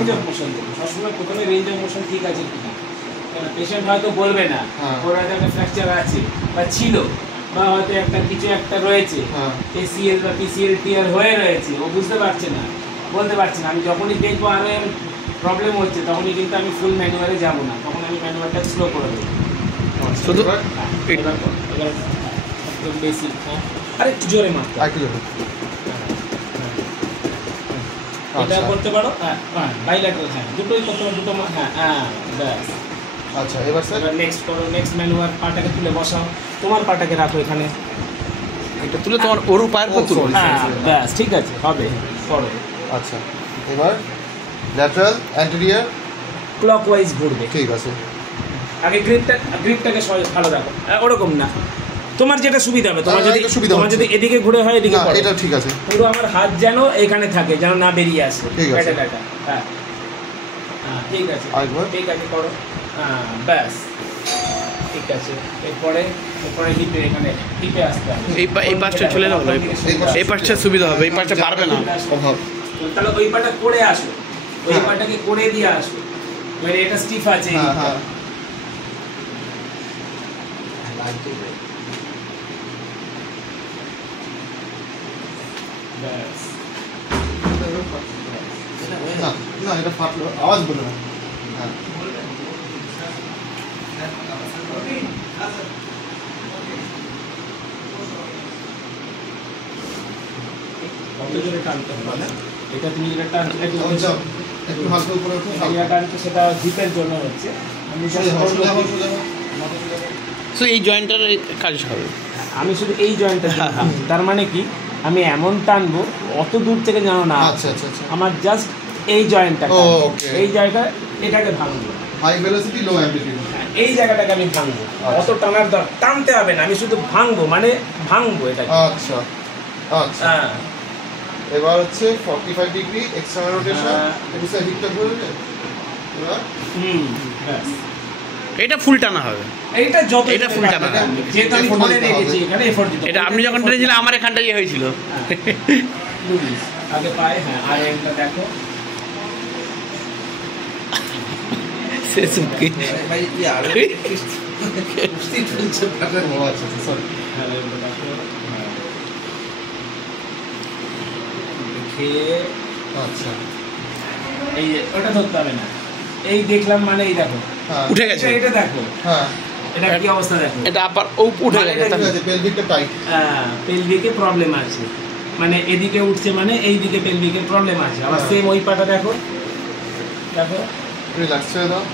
Range of motion দেবো সবসময়। প্রথমে রেঞ্জ অফ মোশন ঠিক আছে কিনা, পেশেন্ট হয়তো বলবে না ওর হয়তো একটা ফ্র্যাকচার আছে বা ছিল, বা হয়তো একটা কিছু একটা রয়েছে, এসিএল বা পিসিএল টিয়ার হয়ে রয়েছে, ও বুঝতে পারছে না, বলতে পারছে না। আমি যখনই দেখবো আরও প্রবলেম হচ্ছে তখনই কিন্তু আমি ফুল ম্যানুয়ালে যাবো না, তখন আমি ম্যানুয়ালটা স্লো করে দেবো শুধু। একদম বেসিক। আরে একটু জোরে মারতে, এটা করতে পারো। হ্যাঁ বাইল্যাটারাল, হ্যাঁ দুটোই করতে পারো, দুটো। হ্যাঁ ব্যাস। আচ্ছা এবার স্যার নেক্সট করো, নেক্সট ম্যানুয়াল। পাটাকে তুলে বসাও, তোমার পাটাকে রাখো এখানে, এটা তুলে তোমার ওর পায়ের পর তুলো। হ্যাঁ ব্যাস ঠিক আছে, হবে করো। আচ্ছা এবার ল্যাটারাল অ্যান্টেরিয়র ক্লকওয়াইজ ঘুরবে। ঠিক আছে। আগে গ্রিপটাকে ভালো রাখো, ওরকম না, তোমার যেটা সুবিধা হবে। তোমার যদি এদিকে ঘুরে হয় এদিকে করো, এটা ঠিক আছে। পুরো আমার হাত যেন এখানে থাকে, যেন না বেরিয়ে আসে। ঠিক আছে। হ্যাঁ ঠিক আছে, ঠিক আছে করো। হ্যাঁ ব্যাস ঠিক আছে। এরপরে হিপে, এখানে হিপে আসতে হবে। এই পাশটা চলে যাবো, এই পাশটা সুবিধা হবে, এই পাশটা পারবে না। তাহলে ওই পাটা করে আসো, ওই পাটাকে করে দিয়ে আসো। মানে এটা স্টিফ আছে, না এটা ফাটলো, আওয়াজ বলো না। হ্যাঁ কত জোরে টানতে হবে না, এটা তুমি যেটা টানতে একটু হালকা উপরে ওঠো, টানতে, সেটা জিপের জন্য হচ্ছে। আমি সো এই জয়েন্টের কাজ হবে, আমি শুধু এই জয়েন্টটা, তার মানে কি আমি এমন টানবো অত দূর থেকে জানো না। আচ্ছা আচ্ছা আচ্ছা, আমার জাস্ট এই জয়েন্টটা, এই জায়গা এটাকে ভাঙবো, হাই ভেলোসিটি লো অ্যাম্পলিটিউড, এই জায়গাটাকে আমি ভাঙবো। অত টানার টানতে হবে না, আমি শুধু ভাঙবো, মানে ভাঙবো এটাকে। আচ্ছা আচ্ছা। এবার হচ্ছে 45 ডিগ্রি এক্সটার্নাল রোটেশন, একটু স্যার হিপটা ঘুরবে। এবার ব্যাস এটা ফুল টানা হবে, এইটা যত এটা ফুল টানা হবে, যেটা আমি ধরে রেখেছি এখানে এফোর্ট দিতে। এটা আপনি যখন টেনেছিলেন আমার এখানটা ইয়ে হয়েছিল। আগে পায়, হ্যাঁ আর এন্ডটা দেখো। শেষ কি ভাই কি আর কুস্তি চলছে পাটা। ও আচ্ছা সরি। হ্যাঁ এন্ডটা দেখো। দেখে আচ্ছা এই ওটা ধরতে হবে না, এই দেখলাম মানে এই দেখো উঠে গেছে। এটা দেখো, হ্যাঁ এটা কি অবস্থা দেখো, এটা আবার উঠে গেছে, ঠিক আছে। পেলভিকটা টাইট, হ্যাঁ পেলভিকে প্রবলেম আছে, মানে এদিকে উঠছে মানে এই দিকে পেলভিকের প্রবলেম আছে। আবার সেম ওই পাটা দেখো, দেখো রিল্যাক্স ছেড়ে দাও।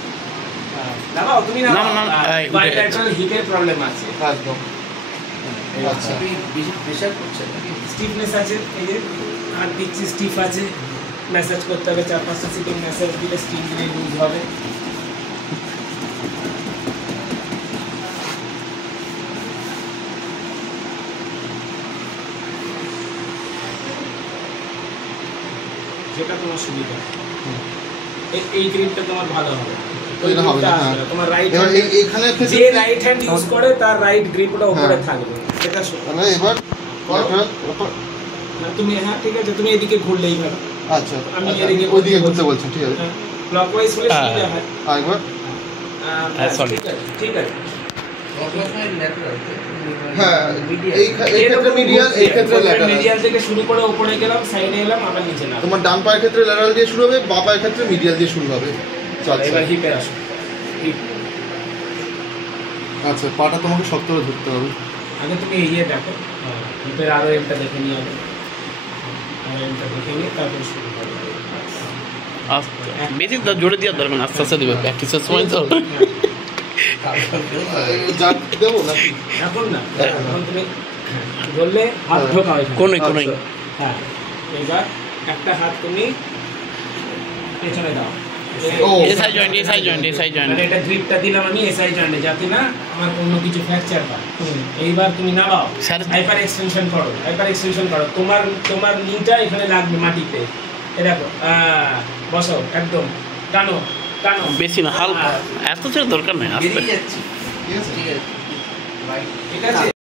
নামাও তুমি, না, বাইল্যাটারাল হিপের প্রবলেম আছে একদম। আচ্ছা বেশি প্রেসার করছে নাকি? স্টিফনেস আছে, এই যে আর দিচ্ছি স্টিফ আছে, ম্যাসাজ করতে হবে 4-5টা সেকেন্ড, ম্যাসাজ দিলে স্টিফ দিলে লুজ হবে। যেটা তোমার সুবিধা, এই গ্রিপটা তোমার ভালো হবে। তোমার রাইট হ্যান্ড, যে রাইট হ্যান্ড ইউজ করে তার রাইট গ্রিপটা উপরে থাকবে, সেটা এবার তুমি, হ্যাঁ ঠিক আছে, তুমি এদিকে ঘুরলেই ভালো। আচ্ছা আমি এদিকে ওইদিকে ঘুরতে বলছেন, ঠিক আছে। ক্লকওয়াইজ হলে সুবিধা হয়। একবার সরি ঠিক আছে। হ্যাঁ এই ক্ষেত্রে মিডিয়াল, এই ক্ষেত্রে ল্যাটারাল। মিডিয়াল থেকে শুরু করে উপরে গেলাম, সাইডে এলাম, আবার নিচে নামলাম। তোমার ডান পায়ের ক্ষেত্রে ল্যাটারাল দিয়ে শুরু হবে, বাঁ পায়ের ক্ষেত্রে মিডিয়াল দিয়ে শুরু হবে। এবার হিপে আসো। আচ্ছা পাটা তোমাকে শক্ত করে ধরতে হবে। আগে তুমি ইয়ে দেখো, হিপের আরো এমটা দেখে নিয়ে হবে, আরো এমটা দেখে নিয়ে তারপর শুরু করবে। বেশি জোরে দেওয়ার দরকার না, আস্তে আস্তে দেবে, প্র্যাকটিসের সময় তো। জাগ দেবো নাকি এখন না, এখন তুমি ধরলে হাত ঢোকাও কোনোই হ্যাঁ। এবার একটা হাত তুমি পেছনে দাও, এসআই জয়েন্ট, মানে এটা গ্রিপটা দিলাম আমি এসআই জয়েন্টে, যাতে না আমার কোনো কিছু ফ্র্যাকচার হয়। এইবার তুমি নামাও, হাইপার এক্সটেনশন করো, তোমার নিটা এখানে লাগবে মাটিতে। এই দেখো, বসাও একদম, টানো, বেশি না, হালকা, এত ছেড়ে দরকার নেই, আস্তে। বেরিয়ে যাচ্ছে, ঠিক আছে ঠিক আছে।